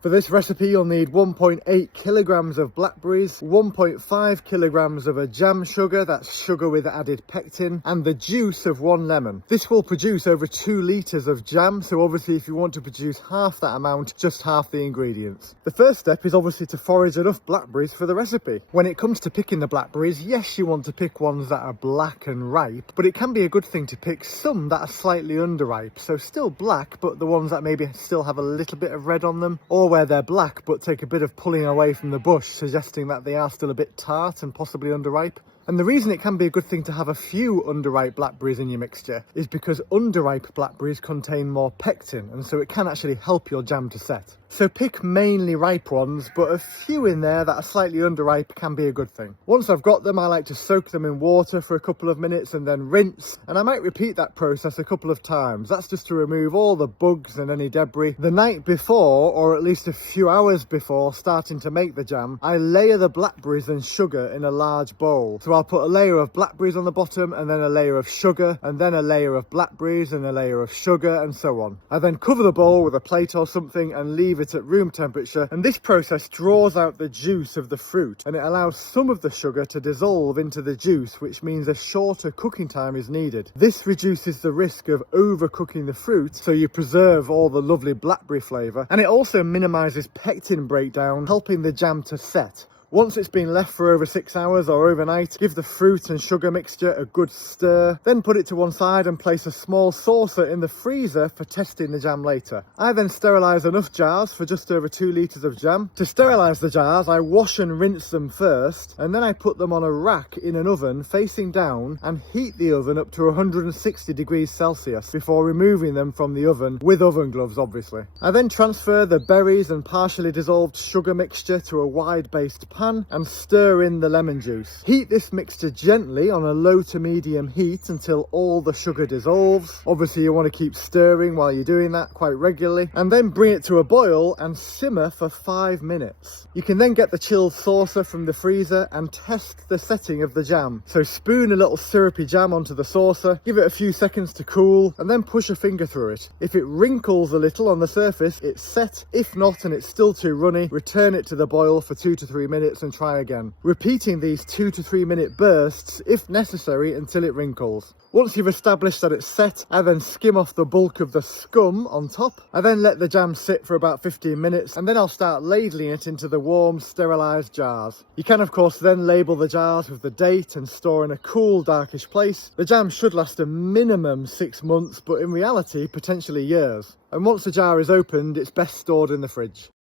For this recipe, you'll need 1.8 kilograms of blackberries, 1.5 kilograms of a jam sugar, that's sugar with added pectin, and the juice of 1 lemon. This will produce over 2 litres of jam, so obviously if you want to produce half that amount, just half the ingredients. The first step is obviously to forage enough blackberries for the recipe. When it comes to picking the blackberries, yes, you want to pick ones that are black and ripe, but it can be a good thing to pick some that are slightly underripe, so still black, but the ones that maybe still have a little bit of red on them, or where they're black but take a bit of pulling away from the bush, suggesting that they are still a bit tart and possibly underripe. And the reason it can be a good thing to have a few underripe blackberries in your mixture is because underripe blackberries contain more pectin, and so it can actually help your jam to set. So pick mainly ripe ones, but a few in there that are slightly underripe can be a good thing. Once I've got them, I like to soak them in water for a couple of minutes and then rinse, and I might repeat that process a couple of times. That's just to remove all the bugs and any debris. The night before, or at least a few hours before starting to make the jam, I layer the blackberries and sugar in a large bowl. So I'll put a layer of blackberries on the bottom, and then a layer of sugar, and then a layer of blackberries and a layer of sugar, and so on. I then cover the bowl with a plate or something and leave it at room temperature, and this process draws out the juice of the fruit, and it allows some of the sugar to dissolve into the juice, which means a shorter cooking time is needed. This reduces the risk of overcooking the fruit, so you preserve all the lovely blackberry flavour, and it also minimises pectin breakdown, helping the jam to set. Once it's been left for over 6 hours or overnight, give the fruit and sugar mixture a good stir, then put it to one side and place a small saucer in the freezer for testing the jam later. I then sterilise enough jars for just over 2 litres of jam. To sterilise the jars, I wash and rinse them first, and then I put them on a rack in an oven facing down and heat the oven up to 160 degrees Celsius before removing them from the oven, with oven gloves obviously. I then transfer the berries and partially dissolved sugar mixture to a wide-based pan and stir in the lemon juice. Heat this mixture gently on a low to medium heat until all the sugar dissolves. Obviously you want to keep stirring while you're doing that quite regularly, and then bring it to a boil and simmer for 5 minutes. You can then get the chilled saucer from the freezer and test the setting of the jam. So spoon a little syrupy jam onto the saucer, give it a few seconds to cool, and then push a finger through it. If it wrinkles a little on the surface, it's set. If not and it's still too runny, return it to the boil for 2 to 3 minutes and try again, repeating these 2 to 3 minute bursts if necessary until it wrinkles. Once you've established that it's set, I then skim off the bulk of the scum on top. I then let the jam sit for about 15 minutes, and then I'll start ladling it into the warm, sterilised jars. You can of course then label the jars with the date and store in a cool, darkish place. The jam should last a minimum 6 months, but in reality potentially years. And once the jar is opened, it's best stored in the fridge.